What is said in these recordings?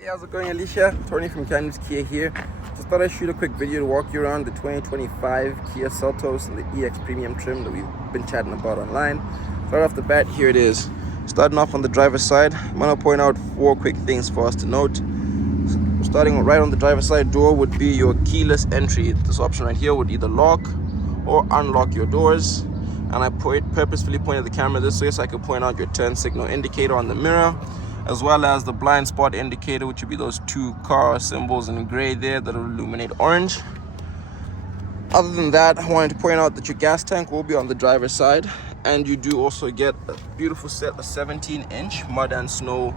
Hey, how's it going, Alicia? Tony from Kia here. Just thought I'd shoot a quick video to walk you around the 2025 Kia Seltos and the EX Premium trim that we've been chatting about online. Right off the bat, here it is. Starting off on the driver's side, I'm going to point out 4 quick things for us to note. Starting right on the driver's side door would be your keyless entry. This option right here would either lock or unlock your doors. And I purposefully pointed the camera this way so I could point out your turn signal indicator on the mirror, as well as the blind spot indicator, which would be those 2 car symbols in gray there that will illuminate orange. Other than that, I wanted to point out that your gas tank will be on the driver's side, and you do also get a beautiful set of 17-inch mud and snow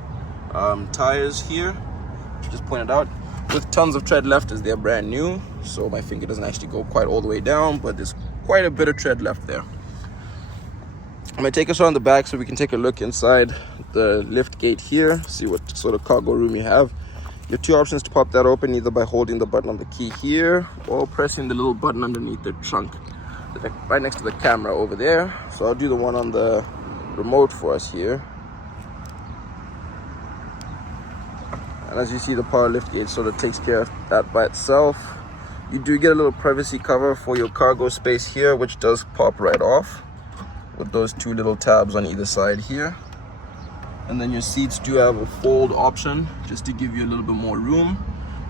tires here, which I just pointed out, with tons of tread left as they're brand new. So my finger doesn't actually go quite all the way down, but there's quite a bit of tread left there. I'm going to take us around the back so we can take a look inside the lift gate here, see what sort of cargo room you have. You have 2 options to pop that open, either by holding the button on the key here or pressing the little button underneath the trunk, right next to the camera over there. So I'll do the one on the remote for us here. And as you see, the power lift gate sort of takes care of that by itself. You do get a little privacy cover for your cargo space here, which does pop right off, with those 2 little tabs on either side here. And then your seats do have a fold option just to give you a little bit more room.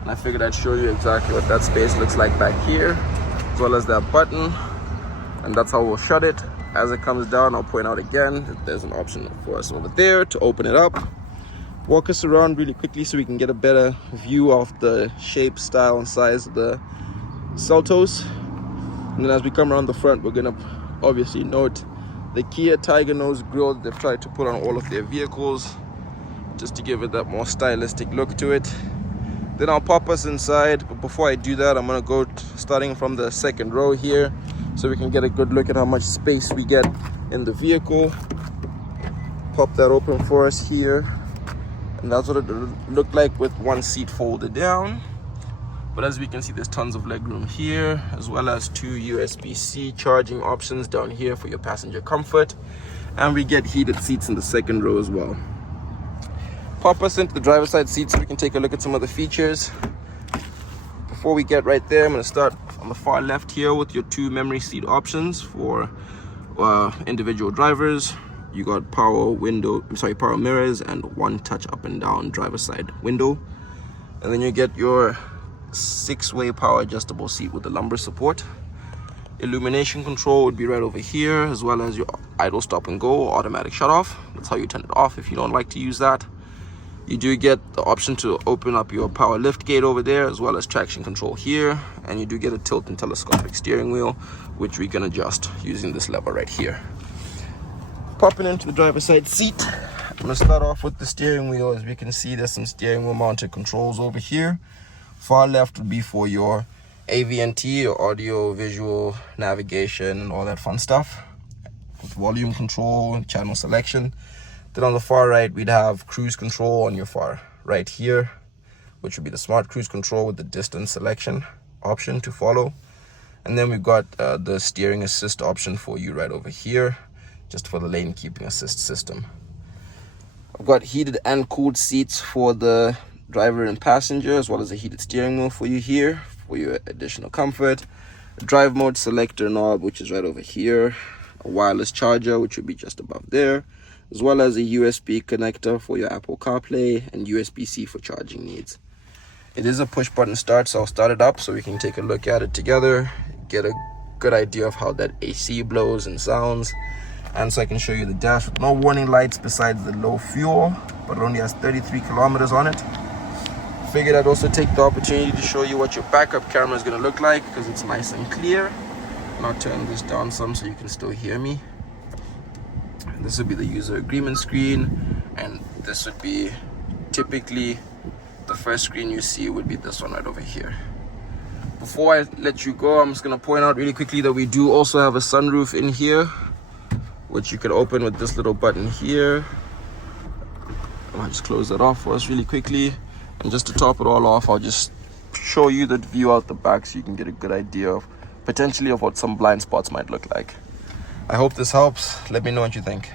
And I figured I'd show you exactly what that space looks like back here, as well as that button. And that's how we'll shut it. As it comes down, I'll point out again that there's an option for us over there to open it up. Walk us around really quickly so we can get a better view of the shape, style, and size of the Seltos. And then as we come around the front, we're gonna obviously note the Kia Tiger nose grille that they've tried to put on all of their vehicles, just to give it that more stylistic look to it. Then I'll pop us inside, but before I do that, I'm gonna go starting from the second row here so we can get a good look at how much space we get in the vehicle. Pop that open for us here, and that's what it looked like with 1 seat folded down. But as we can see, there's tons of legroom here, as well as 2 USB-C charging options down here for your passenger comfort. And we get heated seats in the second row as well. Pop us into the driver's side seat so we can take a look at some of the features. Before we get right there, I'm going to start on the far left here with your 2 memory seat options for individual drivers. You got power mirrors and 1 touch up and down driver's side window. And then you get your 6-way power adjustable seat with the lumbar support. Illumination control would be right over here, as well as your idle stop and go or automatic shut off. That's how you turn it off if you don't like to use that. You do get the option to open up your power lift gate over there, as well as traction control here. And you do get a tilt and telescopic steering wheel, which we can adjust using this lever right here. Popping into the driver's side seat, I'm going to start off with the steering wheel. As we can see, there's some steering wheel mounted controls over here. Far left would be for your AV&T, or audio, visual, navigation, and all that fun stuff, with volume control, channel selection. Then on the far right, we'd have cruise control on your far right here, which would be the smart cruise control with the distance selection option to follow. And then we've got the steering assist option for you right over here, just for the lane keeping assist system. I've got heated and cooled seats for the driver and passenger, as well as a heated steering wheel for you here for your additional comfort. A drive mode selector knob, which is right over here. A wireless charger, which would be just above there, as well as a USB connector for your Apple CarPlay and USB-C for charging needs. It is a push button start, so I'll start it up so we can take a look at it together, get a good idea of how that AC blows and sounds. And so I can show you the dash with no warning lights besides the low fuel, but it only has 33 kilometers on it. Figured I'd also take the opportunity to show you what your backup camera is going to look like, because it's nice and clear. And I'll turn this down some so you can still hear me. And this would be the user agreement screen, and this would be typically the first screen you see would be this one right over here. Before I let you go, I'm just going to point out really quickly that we do also have a sunroof in here, which you can open with this little button here. I'll just close that off for us really quickly. And just to top it all off, I'll just show you the view out the back so you can get a good idea of potentially of what some blind spots might look like. I hope this helps. Let me know what you think.